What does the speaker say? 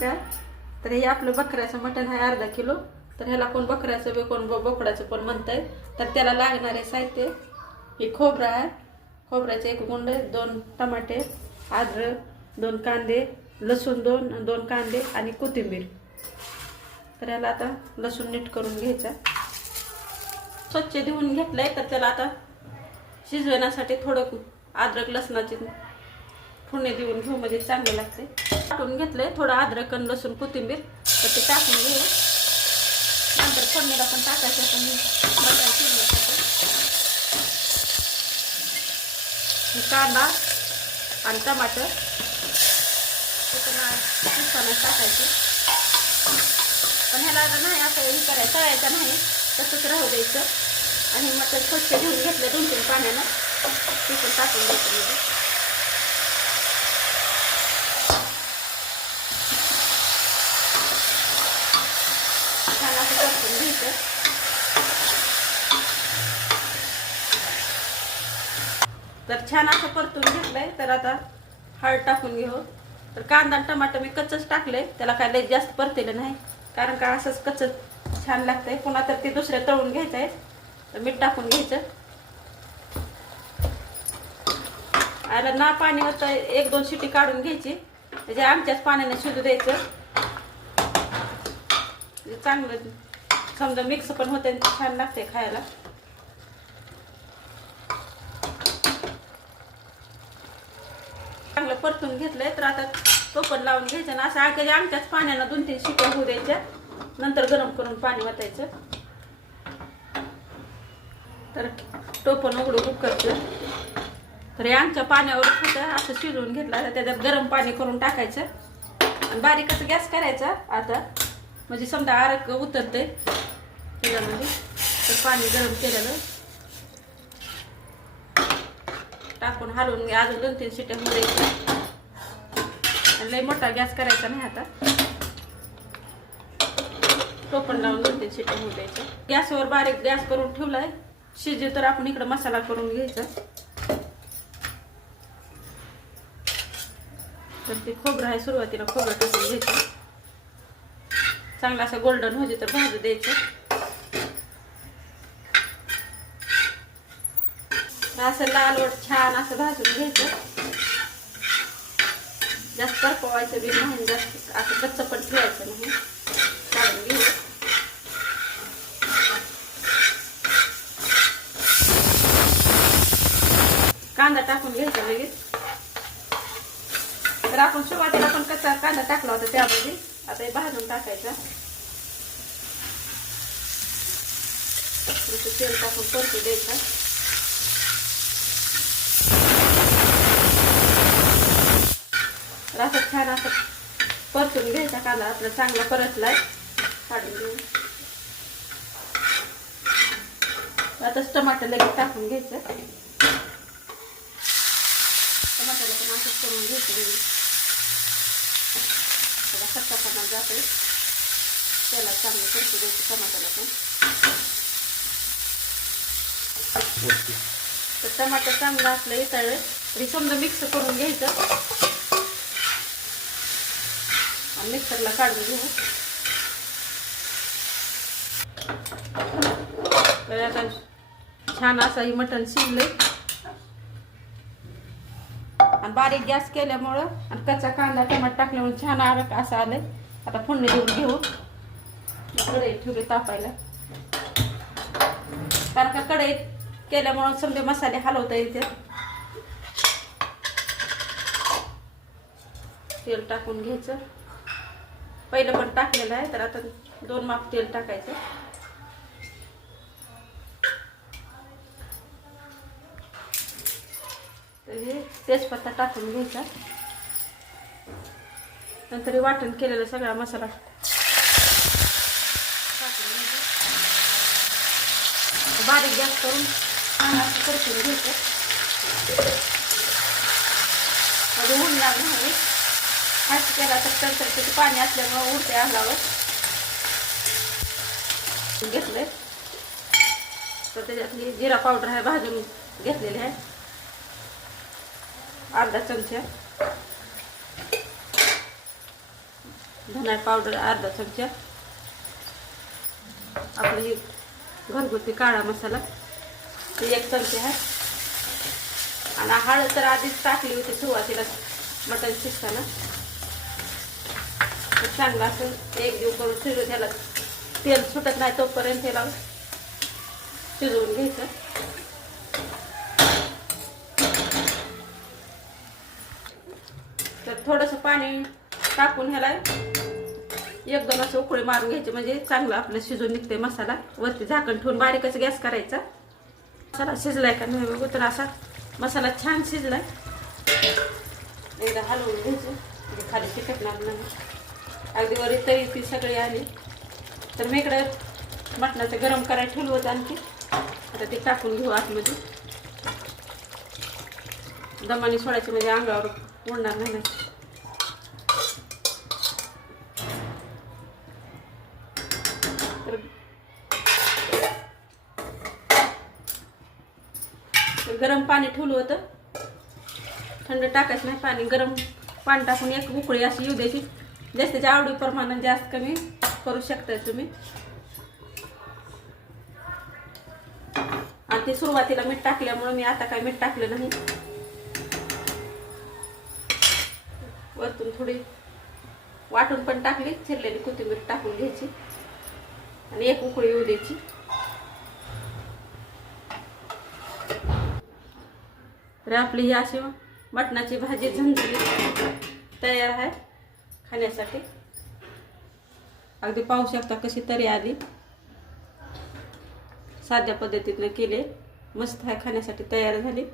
नमस्कार. तर हे आपलं बकऱ्याचं मटण आहे अर्धा किलो. तर ह्याला कोण बकऱ्याचं बी कोण बोकडाचं पण म्हणतंय. तर त्याला लागणारे साहित्य हे खोबरं आहे, खोबऱ्याचे 1 गुंड, 2 टमाटे, अद्रक, 2 कांदे, लसूण 2 कांदे आणि कोथिंबीर. तर ह्याला आता लसूण नीट करून घ्यायचा, स्वच्छ धुवून घेतलंय. तर त्याला आता शिजवण्यासाठी थोडं अद्रक लसणाची फोडणी देऊन घेऊ, म्हणजे चांगले लागते. टाकून घेतलंय थोडं अद्रक आणि लसूण कोथिंबीर. तर ते टाकून घेऊ, नंतर फोडणीला पण टाकायचं. आपण मटण शिजवण्यासाठी कांदा आणि टमाटर शिजताना टाकायचे. पण ह्याला नाही असं हे करायचं, तळायचं नाही, तसंच राहू द्यायचं. आणि मटण स्वच्छ धुवून घेतलं 2-3 पाण्यानं, ते पण टाकून द्यायचं. म्हणजे तर छान असं परतून घेतलंय. तर आता हळद टाकून घेऊ. तर कांदा आणि टमाटर मी कच्चच टाकले, त्याला काय लय जास्त परतेलं नाही, कारण का असंच कच्च छान लागतंय. पुन्हा तर ते दुसऱ्या तळून घ्यायचं आहे. तर मीठ टाकून घ्यायचं. आला ना पाणी होतं, 1-2 शिटी काढून घ्यायची, म्हणजे आमच्याच पाण्याने शिजू द्यायचं. चांगलं समजा मिक्स पण होते, छान लागते खायला. चांगलं परतून घेतलंय. तर आता टोपण लावून घ्यायचं ना, असं कधी आमच्याच पाण्यानं 2-3 शिट्या होऊ द्यायच्या, नंतर गरम करून पाणी वतायचं. तर टोपण उघडून कुकरचं. तर हे आमच्या पाण्यावर होतं, असं शिजवून घेतलं. तर त्याच्यात गरम पाणी करून टाकायचं आणि बारीकच गॅस करायचा आता, म्हणजे समजा आरक उतरते त्याच्यामध्ये. तर पाणी गरम केलेलं टाकून हलवून घ्या, अजून 2-3 शिट्या होऊ द्यायच्या. लय मोठा गॅस करायचा नाही आता, टोपण लावून 2-3 शिट्या होऊ द्यायच्या. गॅसवर बारीक गॅस करून ठेवलाय शिजू. तर आपण इकडं मसाला करून घ्यायचा. तर ते खोबरं आहे, सुरुवातीला खोबरं टाकून घ्यायचं. चांगलं असं गोल्डन होते तर भाजू द्यायचं. असं लालवट छान असं भाजून घ्यायचं. जास्त करपवायचं बी नाही, जास्त असं कच्चं पण ठेवायचं नाही. काढून घेऊ. कांदा टाकून घ्यायचा लगेच. तर आपण सुरुवातीला पण कच्चा कांदा टाकला होता त्यामध्ये, आता हे भाजून टाकायचा. तेल टाकून परतू द्यायचा. तर असं छान असं परतून घ्यायचा. कांदा आपला चांगला परतलाय, काढून घेऊ. आताच टमाटर लगेच टाकून घ्यायचं. टमाट्याला पण असंच करून घ्यायचं. त्याला कच्चापणा जातोय, त्याला चांगलं परतू द्यायचं टमाट्याला पण. तर टमाटर चांगलं असलं इतळलं तरी समजा मिक्स करून घ्यायचं आणि मिक्सरला काढून घेऊ. तर आता छान असं ही मटण शिजलंय आणि बारीक गॅस केल्यामुळं आणि कच्चा कांदा टमाटर टाकल्यामुळे छान आरक असं आलंय. आता फोडणी देऊन घेऊ. कढईत ठेवली तापायला, कारण का कढईत केल्यामुळं समजे मसाले हलवता येते. तेल टाकून घ्यायचं. पहिलं पण टाकलेलं आहे, तर आता 2 माप तेल टाकायचं. तर हे तेजपत्ता टाकून घ्यायचा. नंतर हे वाटण केलेला सगळा मसाला टाकून घ्यायचा. बारीक गॅस करून असं परतून घ्यायचं. मध्ये ऊन लागलं नाही, हात केला तर त्याचं पाणी असल्यामुळे उडते अंगावर घेतलंय. तर त्याच्यातली जिरा पावडर आहे, भाजून घेतलेली आहे, अर्धा चमचा. धना पावडर अर्धा चमचा, आपली घरगुती काळा मसाला ते 1 चमचा आहे, आणि हळद तर आधीच टाकली होती सुरुवातीला मटण शिजताना. चांगलं असं एक जीव करून शिजू, त्याला तेल सुटत नाही तोपर्यंत त्याला शिजवून घ्यायचं. तर थोडंसं पाणी टाकून ह्याला एकदम असं उकळी मारून घ्यायची, म्हणजे चांगलं आपलं शिजून निघते मसाला. वरती झाकण ठेवून बारीकच गॅस करायचा. मसाला शिजलाय का नाही बघू. तर असा मसाला छान शिजलाय. एकदा हलवून घ्यायचं म्हणजे खाली चिकटणार नाही. अगदी वरी तरी ती सगळी आली. तर मी इकडे मटणाचं गरम करायला ठेवलं होतं आणखी. आता ते टाकून घेऊ आतमध्ये. दमाने सोडायचे म्हणजे अंगावर उडणार नाही. तर गरम पाणी ठेवलं होतं. थंड टाकायचं नाही पाणी. गरम पाणी टाकून एक उकळी अशी येऊ द्यायची. जास्तीच्या आवडीप्रमाणे जास्त कमी करू शकता तुम्ही. आणि ते सुरुवातीला मीठ टाकल्यामुळे मी आता काय मीठ टाकलं नाही. वरतून थोडी वाटून पण टाकली. चिरलेली कोथिंबीर टाकून घ्यायची आणि एक उकळी येऊ द्यायची. तर आपली ही अशी मटणाची भाजी झणझणीत तयार आहे खाण्यासाठी. अगदी पाहू शकता कशी तरी आली. साध्या पद्धतीने केले. मस्त आहे, खाण्यासाठी तयार झाली.